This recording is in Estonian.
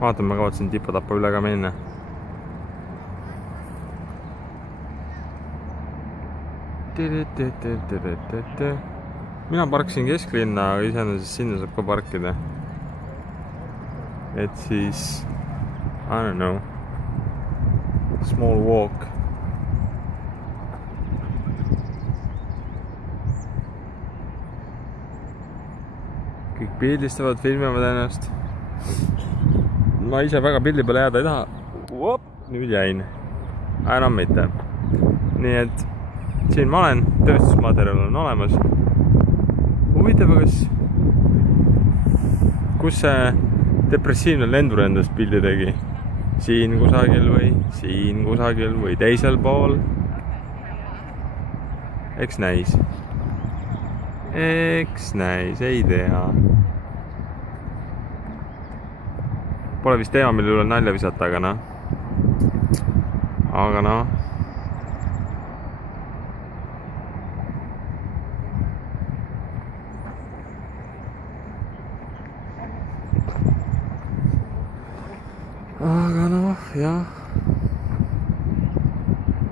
vaatan, ma kavatsen Tipatapa üle ka minna. Mina parkisin kesklinna, aga iseenesest sinna saab ka parkida. Et siis, I don't know, small walk. Kõik pildistavad, filmivad ennast. Ma ise väga pildi peale jääda ei taha. Nüüd jäin. Enam mitte. Nii et siin ma olen, tööstusmaterjal on olemas. Huvitav, kus see depressiivne lendur endast pildi tegi? Siin kusagil või teisel pool? Eks näis, ei tea. Pole vist teema, mille üle nalja visata, aga noh. Aga noh, jah.